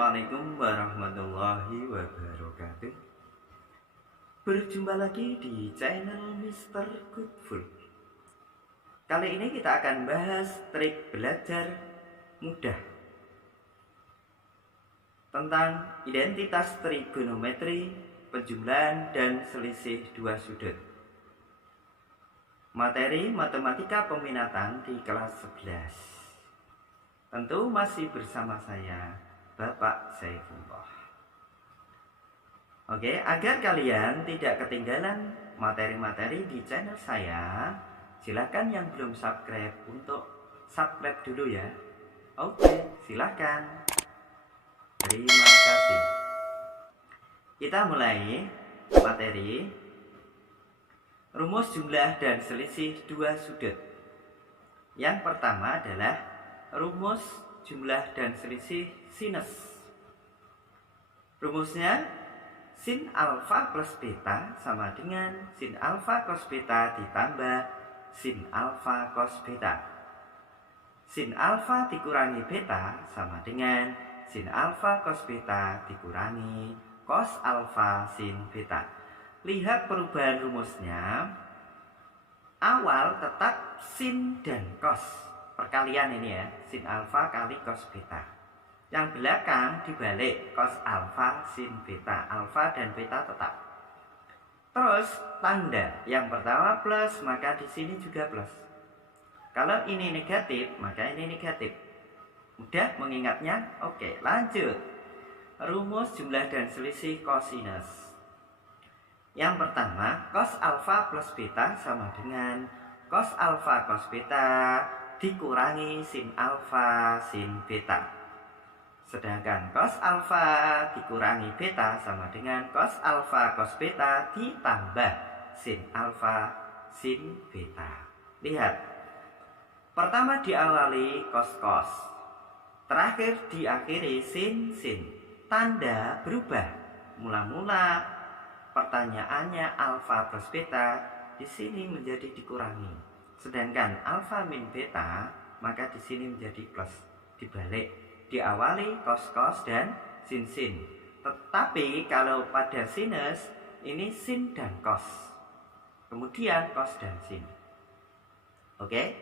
Assalamualaikum warahmatullahi wabarakatuh. Berjumpa lagi di channel Mr. Goodful. Kali ini kita akan bahas trik belajar mudah tentang identitas trigonometri, penjumlahan dan selisih dua sudut. Materi matematika peminatan di kelas 11. Tentu masih bersama saya, Bapak Saifullah. Oke, agar kalian tidak ketinggalan materi-materi di channel saya, silakan yang belum subscribe untuk subscribe dulu ya. Oke, silakan. Terima kasih. Kita mulai materi rumus jumlah dan selisih dua sudut. Yang pertama adalah rumus jumlah dan selisih sinus. Rumusnya sin alfa plus beta sama dengan sin alfa cos beta ditambah sin alfa cos beta. Sin alfa dikurangi beta sama dengan sin alfa cos beta dikurangi cos alfa sin beta. Lihat perubahan rumusnya. Awal tetap sin dan cos. Perkalian ini ya, sin alfa kali cos beta. Yang belakang dibalik, cos alfa sin beta. Alfa dan beta tetap. Terus tanda yang pertama plus, maka di sini juga plus. Kalau ini negatif, maka ini negatif. Mudah mengingatnya? Oke, lanjut. Rumus jumlah dan selisih kosinus. Yang pertama, cos alfa plus beta sama dengan cos alfa cos beta dikurangi sin alfa sin beta. Sedangkan cos alfa dikurangi beta sama dengan cos alfa cos beta ditambah sin alfa sin beta. Lihat. Pertama diawali cos-cos. Terakhir diakhiri sin-sin. Tanda berubah. Mula-mula pertanyaannya alfa plus beta di sini menjadi dikurangi. Sedangkan alfa min beta maka di sini menjadi plus, dibalik, diawali cos-cos dan sin-sin. Tetapi kalau pada sinus ini sin dan cos, kemudian cos dan sin. Oke,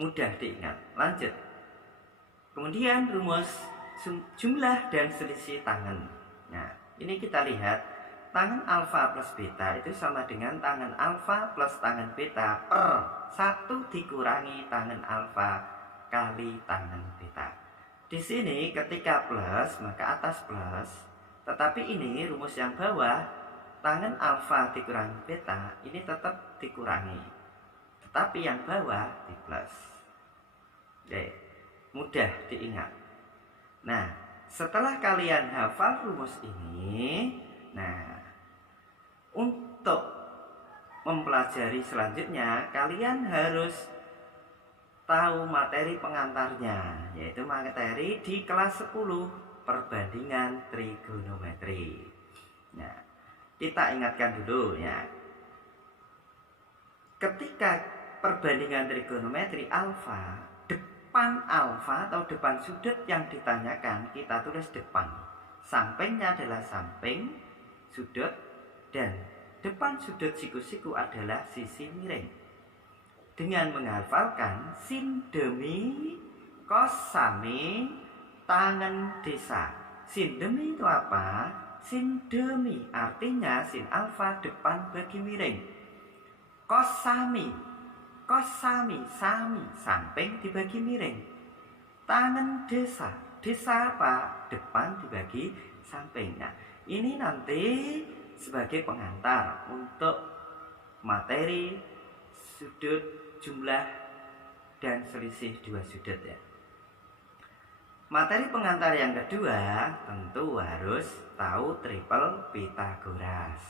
mudah diingat. Lanjut. Kemudian rumus jumlah dan selisih tangen. Nah, ini kita lihat. Tangen alfa plus beta itu sama dengan tangen alfa plus tangen beta per 1 dikurangi tangen alfa kali tangen beta. Di sini ketika plus maka atas plus, tetapi ini rumus yang bawah tangen alfa dikurangi beta ini tetap dikurangi, tetapi yang bawah di plus. Oke, mudah diingat. Nah, setelah kalian hafal rumus ini, nah, untuk mempelajari selanjutnya kalian harus tahu materi pengantarnya, yaitu materi di kelas 10 perbandingan trigonometri. Nah, kita ingatkan dulu ya. Ketika perbandingan trigonometri alfa, depan alfa atau depan sudut yang ditanyakan kita tulis depan. Sampingnya adalah samping sudut dan depan sudut siku-siku adalah sisi miring. Dengan menghafalkan sin demi cos sami tangen desa. Sin demi itu apa? Sin demi artinya sin alfa depan bagi miring. Cos sami sami samping dibagi miring. Tangen desa, desa apa? Depan dibagi samping. Nah, ini nanti sebagai pengantar untuk materi sudut jumlah dan selisih dua sudut ya. Materi pengantar yang kedua tentu harus tahu triple Pythagoras.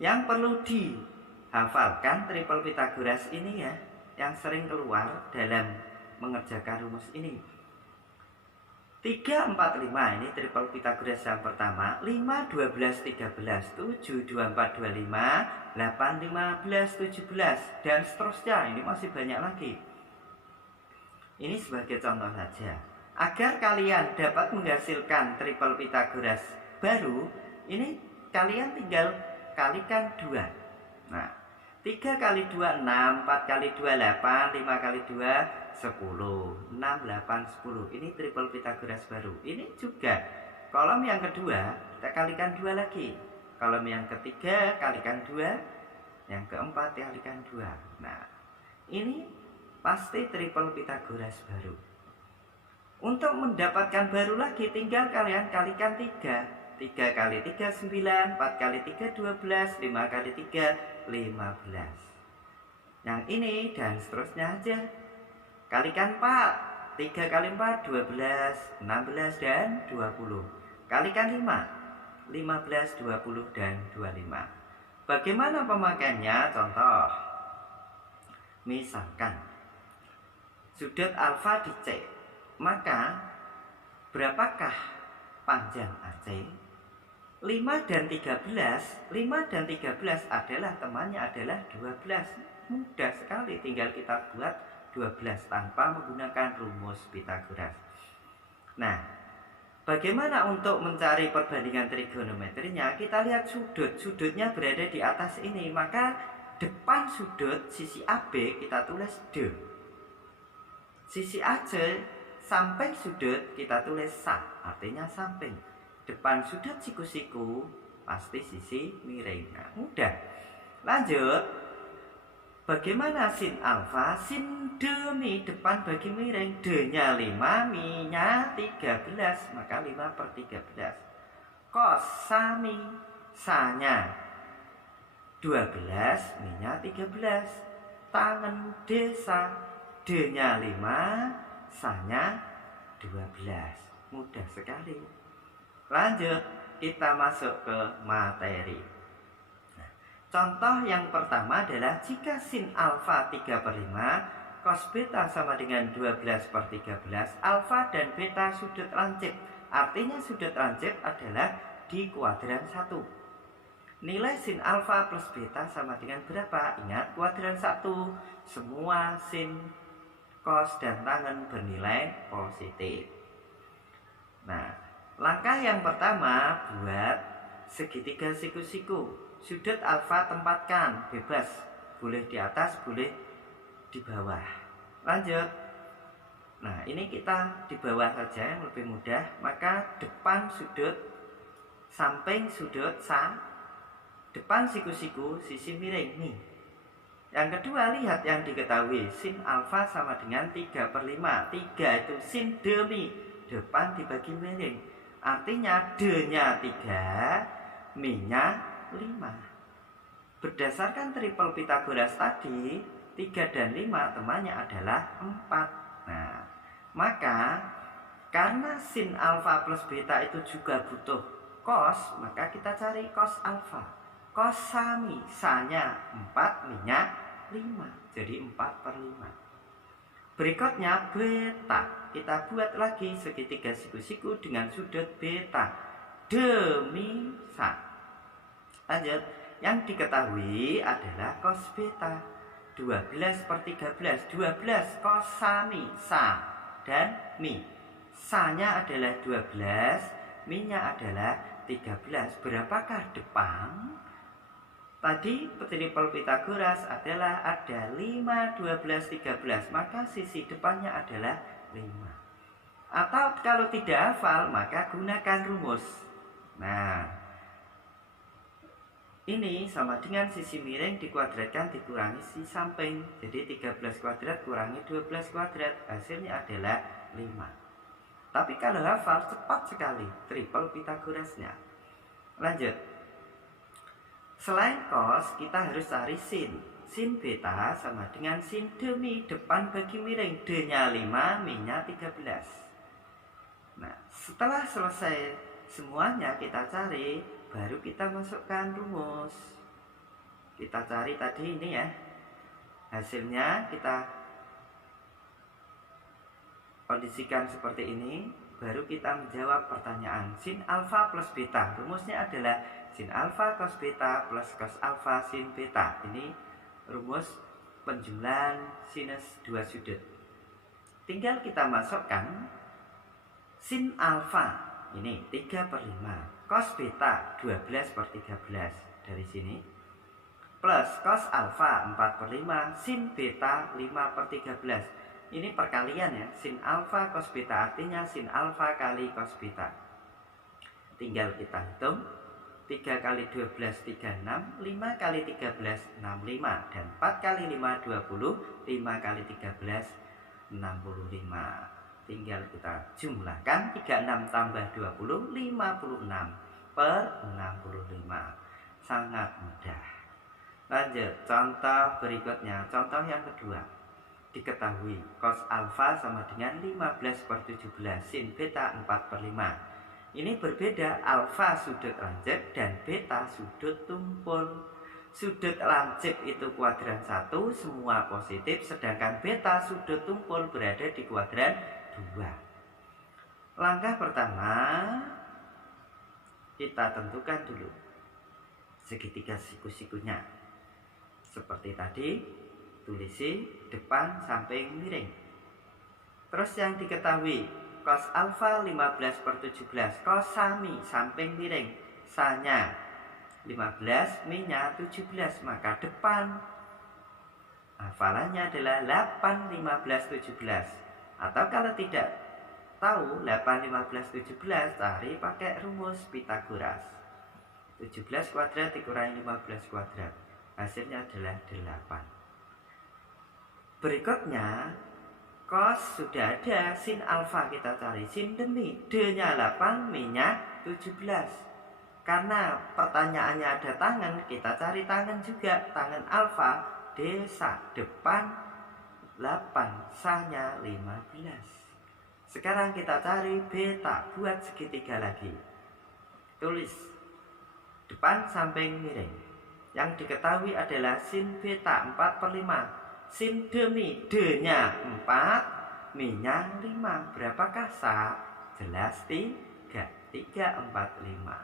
Yang perlu dihafalkan triple Pythagoras ini ya, yang sering keluar dalam mengerjakan rumus ini. 3, 4, 5 ini triple Pythagoras yang pertama. 5, 12, 13, 7, 24, 25, 8, 15, 17 dan seterusnya. Ini masih banyak lagi. Ini sebagai contoh saja. Agar kalian dapat menghasilkan triple Pythagoras baru, ini kalian tinggal kalikan 2. Nah, 3 kali 2 6, 4 kali 2 8, 5 kali 2 10, 6, 8, 10. Ini triple Pythagoras baru. Ini juga kolom yang kedua kita kalikan 2 lagi. Kolom yang ketiga kalikan 2, yang keempat kalikan 2. Nah, ini pasti triple Pythagoras baru. Untuk mendapatkan baru lagi tinggal kalian kalikan 3. 3 kali 3 9, 4 kali 3 12, 5 kali 3 15. Yang ini dan seterusnya aja. Kalikan 4. 3 kali 4 12, 16 dan 20. Kalikan 5. 15, 20 dan 25. Bagaimana pemakaiannya? Contoh. Misalkan sudut alfa di C, maka berapakah panjang AC? 5 dan 13. 5 dan 13 adalah temannya adalah 12. Mudah sekali, tinggal kita buat 12 tanpa menggunakan rumus Pythagoras. Nah, bagaimana untuk mencari perbandingan trigonometrinya? Kita lihat sudut. Sudutnya berada di atas ini, maka depan sudut sisi AB kita tulis D. Sisi AC samping sudut kita tulis sa, artinya samping. Depan sudut siku-siku pasti sisi miring. Nah, mudah. Lanjut. Bagaimana sin alfa? Sin demi depan bagi miring. D-nya 5, mi-nya 13, maka 5 per 13. Cos sami, sa-nya 12, mi-nya 13. Tangan desa, D-nya 5, sa-nya 12. Mudah sekali. Lanjut, kita masuk ke materi. Nah, contoh yang pertama adalah jika sin alfa 3/5, cos beta sama dengan 12 per 13, alfa dan beta sudut lancip. Artinya sudut lancip adalah di kuadran 1. Nilai sin alfa plus beta sama dengan berapa? Ingat, kuadran 1. Semua sin, cos, dan tangen bernilai positif. Nah, langkah yang pertama, buat segitiga siku-siku. Sudut alfa tempatkan, bebas. Boleh di atas, boleh di bawah. Lanjut. Nah, ini kita di bawah saja yang lebih mudah. Maka depan sudut, samping sudut, sa. Depan siku-siku, sisi miring. Nih. Yang kedua, lihat yang diketahui. Sin alfa sama dengan 3/5. 3 itu sin demi. Depan dibagi miring. Artinya D-nya 3, mi-nya 5. Berdasarkan triple Pythagoras tadi, 3 dan 5 temannya adalah 4. Nah, maka karena sin alfa plus beta itu juga butuh cos, maka kita cari cos alfa. Cos sami, sa-nya 4, mi-nya 5. Jadi 4/5. Berikutnya beta. Kita buat lagi segitiga siku-siku dengan sudut beta. Demi sa. Lanjut. Yang diketahui adalah cos beta. 12 per 13. 12 cos sami, sa, dan mi. Sa-nya adalah 12, mi-nya adalah 13. Berapakah depan? Tadi triple Pythagoras adalah ada 5, 12, 13. Maka sisi depannya adalah 5. Atau kalau tidak hafal, maka gunakan rumus. Nah, ini sama dengan sisi miring dikuadratkan dikurangi sisi samping. Jadi 13 kuadrat kurangi 12 kuadrat, hasilnya adalah 5. Tapi kalau hafal cepat sekali triple Pythagorasnya. Lanjut. Selain cos, kita harus cari sin. Sin beta sama dengan sin demi depan bagi miring. D-nya 5, mi-nya 13. Nah, setelah selesai semuanya kita cari, baru kita masukkan rumus. Kita cari tadi ini ya. Hasilnya kita kondisikan seperti ini. Baru kita menjawab pertanyaan. Sin alfa plus beta. Rumusnya adalah sin alfa cos beta plus cos alfa sin beta. Ini rumus penjumlahan sinus dua sudut. Tinggal kita masukkan Sin alfa ini 3/5, cos beta 12/13 dari sini, plus cos alfa 4/5, sin beta 5/13. Ini perkalian ya, sin alfa cos beta artinya sin alfa kali cos beta. Tinggal kita hitung, 3 kali 12 36, 5 kali 13 65, dan 4 kali 5 20, 5 kali 13 65. Tinggal kita jumlahkan, 36 tambah 20 56 per 65. Sangat mudah. Lanjut contoh berikutnya, contoh yang kedua. Diketahui cos alfa sama dengan 15/17, sin beta 4/5. Ini berbeda, alfa sudut lancip dan beta sudut tumpul. Sudut lancip itu kuadran 1, semua positif, sedangkan beta sudut tumpul berada di kuadran 2. Langkah pertama, kita tentukan dulu segitiga siku-sikunya. Seperti tadi, tulisi depan samping miring. Terus yang diketahui, cos alfa 15/17, cos sami samping miring, sanya 15, mi-nya 17, maka depan hafalannya adalah 8 15 17. Atau kalau tidak tahu 8 15 17, cari pakai rumus Pitagoras. 17 kuadrat dikurangi 15 kuadrat, hasilnya adalah 8. Berikutnya, cos sudah ada, sin alfa kita cari, sin demi, d-nya 8, mi-nya 17. Karena pertanyaannya ada tangan, kita cari tangan juga, tangan alfa, d-sa, depan 8, sa-nya 15. Sekarang kita cari beta, buat segitiga lagi. Tulis depan samping miring. Yang diketahui adalah sin beta 4/5, sin demi, d-nya 4, mi-nya 5. Berapakah sa? Jelas 3, 3 4 5.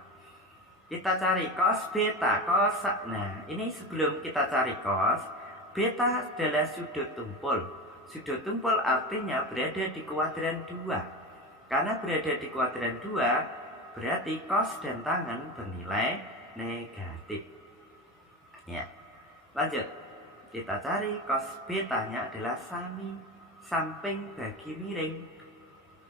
Kita cari cos beta, cos. Nah, ini sebelum kita cari cos, beta adalah sudut tumpul. Sudut tumpul artinya berada di kuadran 2. Karena berada di kuadran 2, berarti cos dan tangan bernilai negatif. Ya. Lanjut. Kita cari cos betanya adalah sami, samping bagi miring.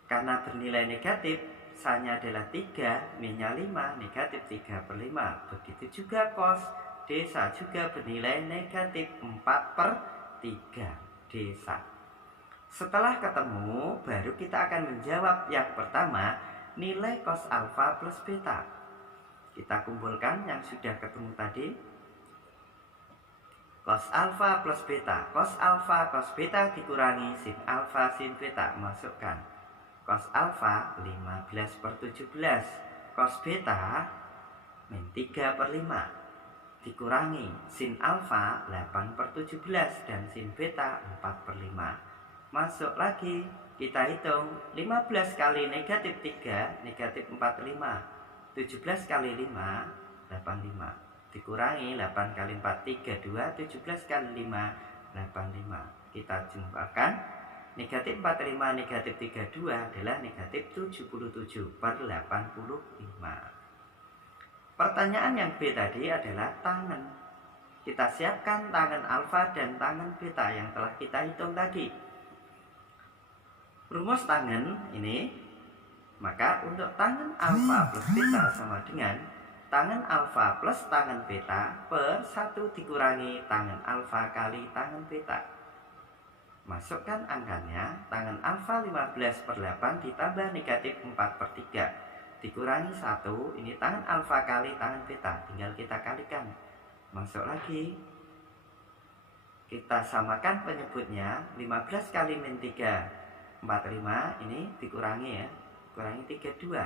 Karena bernilai negatif, sa-nya adalah 3, mi-nya 5, negatif 3/5. Begitu juga cos, d-sa juga bernilai negatif 4/3, d-sa. Setelah ketemu, baru kita akan menjawab yang pertama, nilai cos alfa plus beta. Kita kumpulkan yang sudah ketemu tadi. Cos alfa plus beta, cos alfa cos beta dikurangi sin alfa sin beta, masukkan. Cos alfa 15/17, cos beta min 3/5, dikurangi sin alfa 8/17 dan sin beta 4/5. Masuk lagi, kita hitung 15 kali negatif 3, negatif 4/5, 17 kali 5, 85. Dikurangi 8 kali 4, 32, 17 kali 5, 85. Kita jumlahkan, negatif 45, negatif 32 adalah negatif 77/85. Pertanyaan yang B tadi adalah tangan. Kita siapkan tangan alfa dan tangan beta yang telah kita hitung tadi. Rumus tangan ini, maka untuk tangan alfa plus beta sama dengan tangan alfa plus tangan beta per 1 dikurangi tangan alfa kali tangan beta. Masukkan angkanya, tangan alfa 15/8 ditambah negatif 4/3 dikurangi 1, ini tangan alfa kali tangan beta, tinggal kita kalikan. Masuk lagi, kita samakan penyebutnya, 15 kali min 3, 45, ini dikurangi ya, kurangi 32.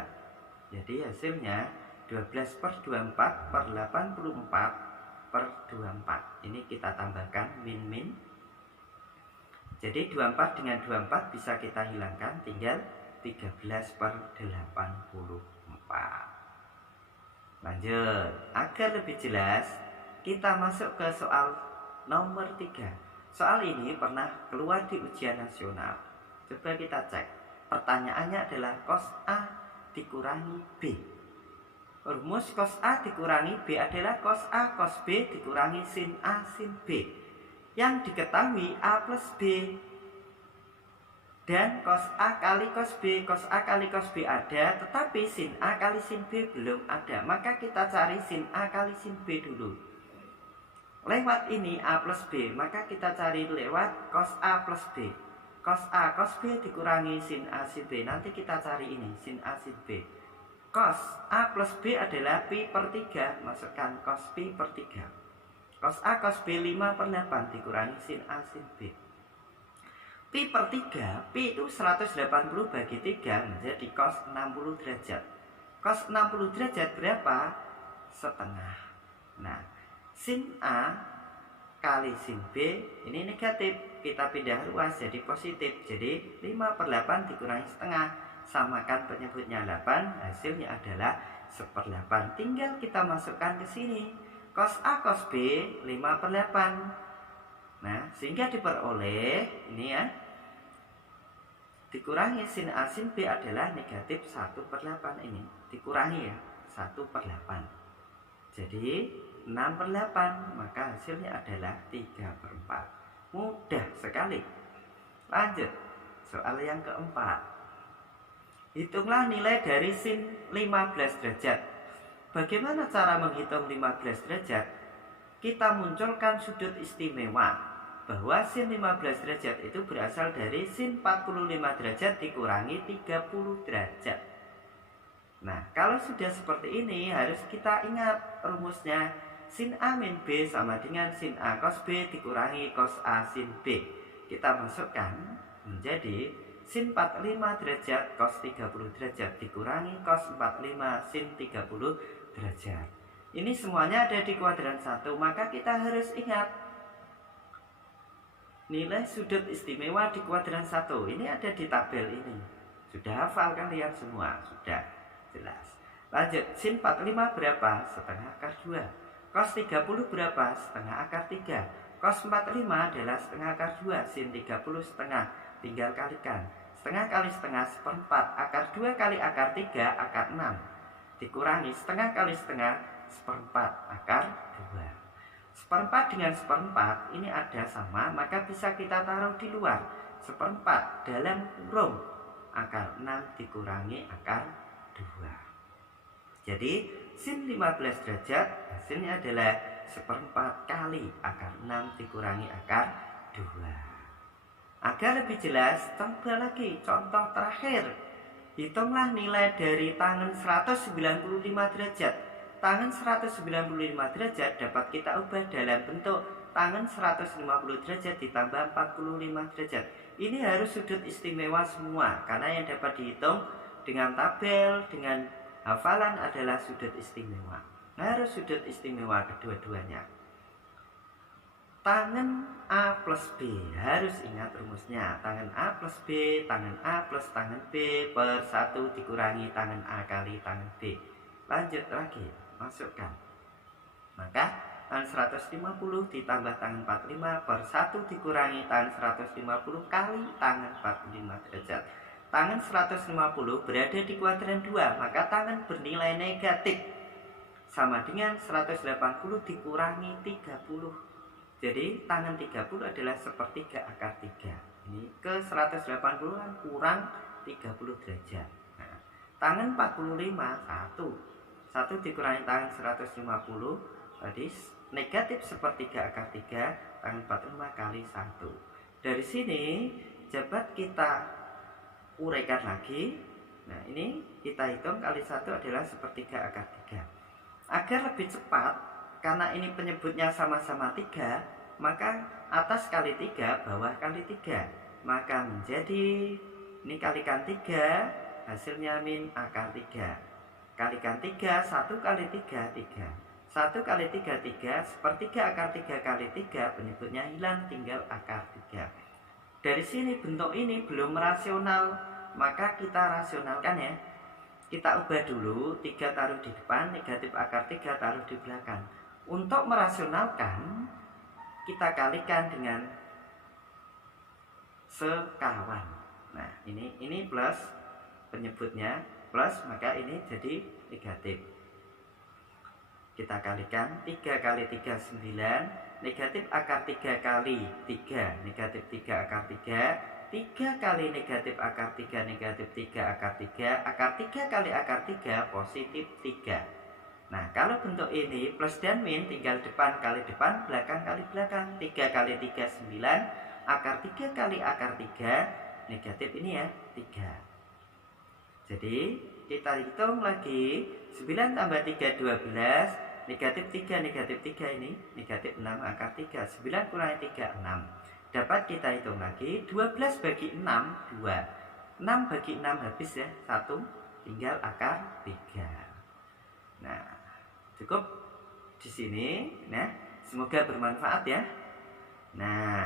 Jadi hasilnya 12/24/84/24. Ini kita tambahkan min-min. Jadi 24 dengan 24 bisa kita hilangkan, tinggal 13/84. Lanjut, agar lebih jelas, kita masuk ke soal nomor 3. Soal ini pernah keluar di ujian nasional. Coba kita cek. Pertanyaannya adalah cos A dikurangi B. Rumus cos A dikurangi B adalah cos A cos B dikurangi sin A sin B. Yang diketahui A plus B dan cos A kali cos B, cos A kali cos B ada, tetapi sin A kali sin B belum ada. Maka kita cari sin A kali sin B dulu. Lewat ini A plus B, maka kita cari lewat cos A plus B. Cos A cos B dikurangi sin A sin B. Nanti kita cari ini sin A sin B. Cos A plus B adalah pi per 3. Masukkan cos pi per 3. Cos A cos B 5/8 dikurangi sin A sin B. Pi per 3, pi itu 180 bagi 3 menjadi cos 60 derajat. Cos 60 derajat berapa? Setengah. Nah, sin A kali sin B ini negatif, kita pindah ruas jadi positif. Jadi 5/8 dikurangi setengah, samakan penyebutnya 8, hasilnya adalah 1/8. Tinggal kita masukkan ke sini. Cos A cos B 5/8. Nah, sehingga diperoleh ini ya, dikurangi sin A sin B adalah negatif 1/8 ini. Dikurangi ya, 1/8. Jadi 6/8, maka hasilnya adalah 3/4. Mudah sekali. Lanjut, soal yang keempat. Hitunglah nilai dari sin 15 derajat. Bagaimana cara menghitung 15 derajat? Kita munculkan sudut istimewa bahwa sin 15 derajat itu berasal dari sin 45 derajat dikurangi 30 derajat. Nah, kalau sudah seperti ini harus kita ingat rumusnya. Sin A min B sama dengan sin A cos B dikurangi cos A sin B. Kita masukkan menjadi sin 45 derajat cos 30 derajat dikurangi cos 45 sin 30 derajat. Ini semuanya ada di kuadran 1, maka kita harus ingat nilai sudut istimewa di kuadran 1. Ini ada di tabel ini. Sudah hafal kalian semua? Sudah jelas. Lanjut, sin 45 berapa? Setengah akar 2. Cos 30 berapa? Setengah akar 3. Cos 45 adalah setengah akar 2. Sin 30 setengah. Tinggal kalikan. Setengah kali setengah 1/4. Akar 2 kali akar 3 akar 6. Dikurangi setengah kali setengah 1/4 akar 2. 1/4 dengan 1/4 ini ada sama, maka bisa kita taruh di luar. 1/4 dalam kurung akar 6 dikurangi akar 2. Jadi sin 15 derajat hasilnya adalah 1/4 kali akar 6 dikurangi akar 2. Agar lebih jelas, coba lagi contoh terakhir. Hitunglah nilai dari tangan 195 derajat. Tangan 195 derajat dapat kita ubah dalam bentuk tangan 150 derajat ditambah 45 derajat. Ini harus sudut istimewa semua, karena yang dapat dihitung dengan tabel, dengan hafalan adalah sudut istimewa. Harus sudut istimewa kedua-duanya. Tangan A plus B, harus ingat rumusnya. Tangan A plus B, tangan A plus tangan B per 1 dikurangi tangan A kali tangan B. Lanjut lagi, masukkan. Maka tangan 150 ditambah tangan 45 per 1 dikurangi tangan 150 kali tangan 45 derajat. Tangan 150 berada di kuadran 2, maka tangan bernilai negatif. Sama dengan 180 dikurangi 30. Jadi tangan 30 adalah sepertiga akar 3. Ini ke 180 kurang 30 derajat. Nah, tangan 45 1 dikurangi tangan 150 tadi negatif sepertiga akar 3, tangan 45 kali 1. Dari sini jabat kita uraikan lagi. Nah, ini kita hitung kali 1 adalah sepertiga akar 3. Agar lebih cepat, karena ini penyebutnya sama-sama 3, maka atas kali 3, bawah kali 3. Maka menjadi, ini kalikan 3, hasilnya min akar 3. Kalikan 3, 1 kali 3, 3. 1 kali 3, 3. Sepertiga akar 3 kali 3, penyebutnya hilang, tinggal akar 3. Dari sini bentuk ini belum rasional, maka kita rasionalkan ya. Kita ubah dulu, 3 taruh di depan, negatif akar 3 taruh di belakang. Untuk merasionalkan, kita kalikan dengan sekawan. Nah, ini plus, penyebutnya plus, maka ini jadi negatif. Kita kalikan 3 kali 3 9, negatif akar 3 kali 3, negatif 3 akar 3, 3 kali negatif akar 3, negatif 3 akar 3, akar 3 kali akar 3, positif 3. Nah, kalau bentuk ini plus dan min, tinggal depan kali depan, belakang kali belakang. 3 kali 3 9, akar 3 kali akar 3, negatif ini ya 3. Jadi kita hitung lagi, 9 tambah 3 12, negatif 3 ini negatif 6 akar 3, 9 kurangi 3 6. Dapat kita hitung lagi, 12 bagi 6 2, 6 bagi 6 habis ya 1, tinggal akar 3. Nah, cukup di sini. Nah, semoga bermanfaat ya. Nah,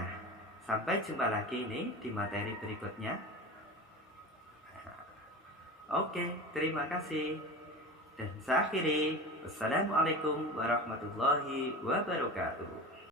sampai jumpa lagi ini di materi berikutnya. Oke, terima kasih. Dan saya akhiri. Wassalamualaikum warahmatullahi wabarakatuh.